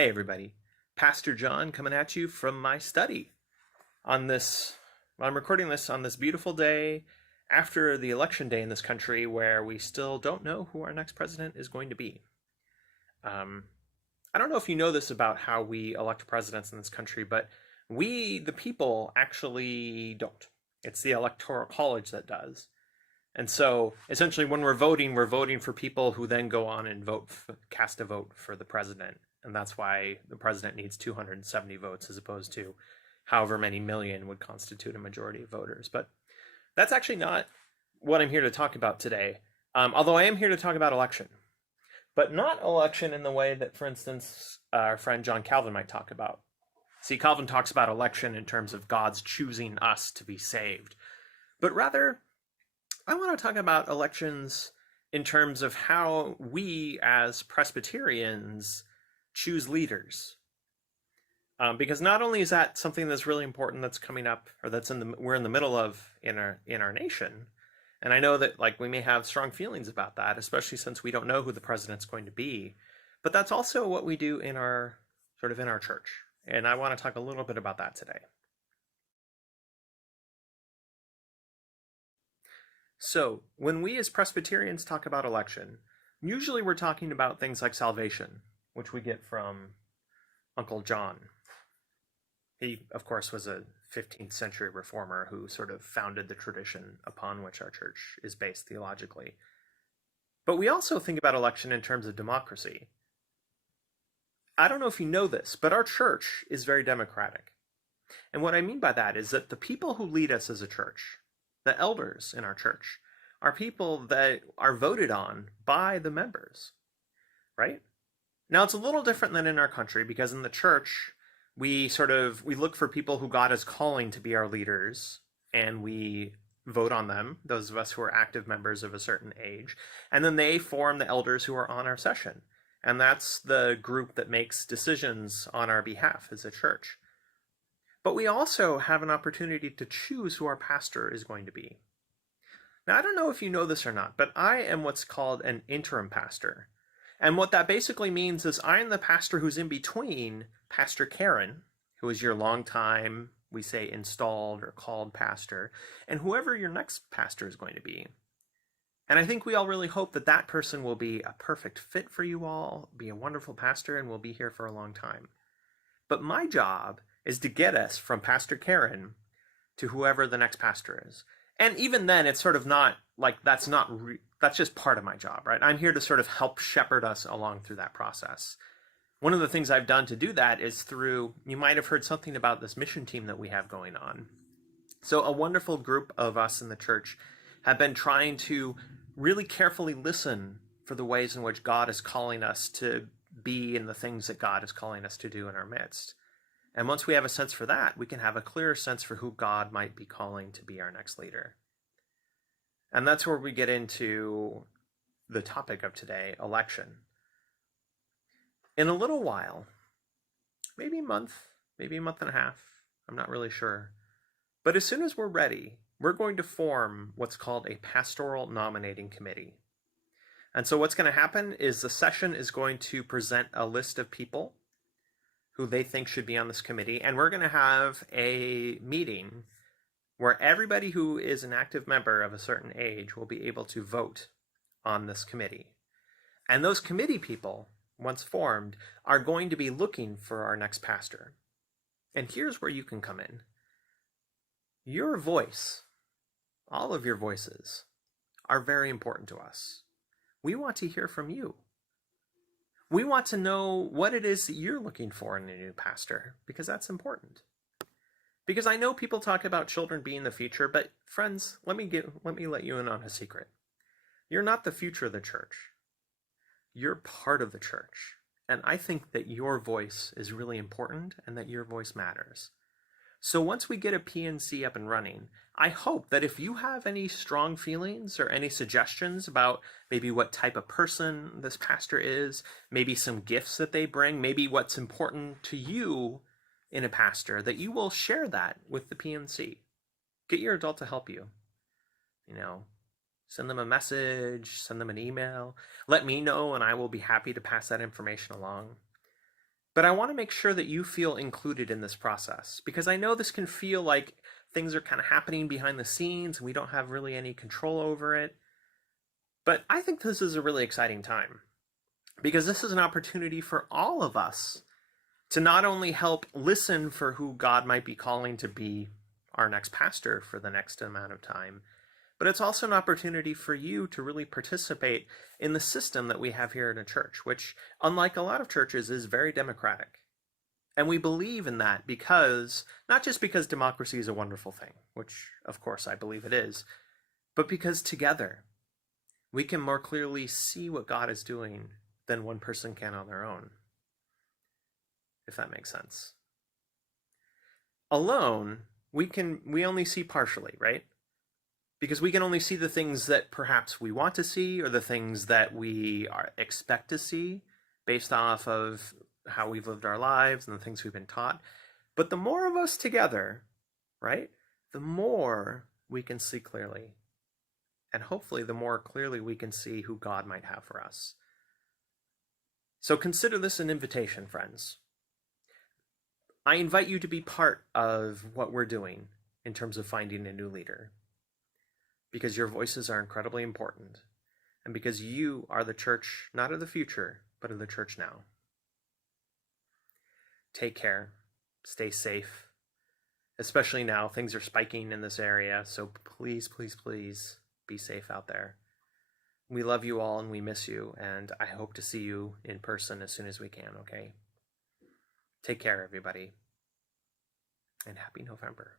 Hey everybody, Pastor John coming at you from my study on this. I'm recording this on this beautiful day after the election day in this country where we still don't know who our next president is going to be. Um, I don't know if you know this about how we elect presidents in this country, but we, the people, actually don't. It's the Electoral College that does. And so essentially when we're voting for people who then go on and cast a vote for the president. And that's why the president needs 270 votes as opposed to however many million would constitute a majority of voters. But that's actually not what I'm here to talk about today. Although I am here to talk about election, but not election in the way that, for instance, our friend John Calvin might talk about. See, Calvin talks about election in terms of God's choosing us to be saved, but rather I want to talk about elections in terms of how we as Presbyterians choose leaders. Because not only is that something that's really important that's coming up, or we're in the middle of in our nation, and I know that we may have strong feelings about that, especially since we don't know who the president's going to be, but that's also what we do in our church, and I want to talk a little bit about that today. So, when we as Presbyterians talk about election, usually we're talking about things like salvation, which we get from Uncle John. He, of course, was a 15th century reformer who sort of founded the tradition upon which our church is based theologically. But we also think about election in terms of democracy. I don't know if you know this, but our church is very democratic. And what I mean by that is that the people who lead us as a church, the elders in our church, are people that are voted on by the members, right? Now, it's a little different than in our country because in the church, we look for people who God is calling to be our leaders, and we vote on them, those of us who are active members of a certain age, and then they form the elders who are on our session. And that's the group that makes decisions on our behalf as a church. But we also have an opportunity to choose who our pastor is going to be. Now, I don't know if you know this or not, but I am what's called an interim pastor. And what that basically means is I am the pastor who's in between Pastor Karen, who is your longtime, we say, installed or called pastor, and whoever your next pastor is going to be. And I think we all really hope that that person will be a perfect fit for you all, be a wonderful pastor, and will be here for a long time. But my job is to get us from Pastor Karen to whoever the next pastor is. And even then, it's sort of not like that's just part of my job, right? I'm here to sort of help shepherd us along through that process. One of the things I've done to do that is you might have heard something about this mission team that we have going on. So a wonderful group of us in the church have been trying to really carefully listen for the ways in which God is calling us to be and the things that God is calling us to do in our midst. And once we have a sense for that, we can have a clearer sense for who God might be calling to be our next leader. And that's where we get into the topic of today, election. In a little while, maybe a month and a half, I'm not really sure. But as soon as we're ready, we're going to form what's called a pastoral nominating committee. And so what's going to happen is the session is going to present a list of people who they think should be on this committee, and we're going to have a meeting where everybody who is an active member of a certain age will be able to vote on this committee. And those committee people, once formed, are going to be looking for our next pastor. And here's where you can come in. Your voice, all of your voices, are very important to us. We want to hear from you. We want to know what it is that you're looking for in a new pastor, because that's important. Because I know people talk about children being the future, but friends, let me let you in on a secret. You're not the future of the church. You're part of the church. And I think that your voice is really important and that your voice matters. So once we get a PNC up and running, I hope that if you have any strong feelings or any suggestions about maybe what type of person this pastor is, maybe some gifts that they bring, maybe what's important to you in a pastor, that you will share that with the PNC. Get your adult to help you. Send them a message, send them an email, let me know, and I will be happy to pass that information along. But I want to make sure that you feel included in this process, because I know this can feel like things are kind of happening behind the scenes and we don't have really any control over it. But I think this is a really exciting time, because this is an opportunity for all of us to not only help listen for who God might be calling to be our next pastor for the next amount of time, but it's also an opportunity for you to really participate in the system that we have here in a church, which, unlike a lot of churches, is very democratic. And we believe in that because, not just because democracy is a wonderful thing, which of course I believe it is, but because together we can more clearly see what God is doing than one person can on their own, if that makes sense. Alone, we only see partially, right? Because we can only see the things that perhaps we want to see, or the things that we expect to see based off of how we've lived our lives and the things we've been taught. But the more of us together, right, the more we can see clearly. And hopefully the more clearly we can see who God might have for us. So consider this an invitation, friends. I invite you to be part of what we're doing in terms of finding a new leader, because your voices are incredibly important, and because you are the church, not of the future, but of the church now. Take care, stay safe, especially now. Things are spiking in this area, so please, please, please be safe out there. We love you all and we miss you, and I hope to see you in person as soon as we can, okay? Take care, everybody, and happy November.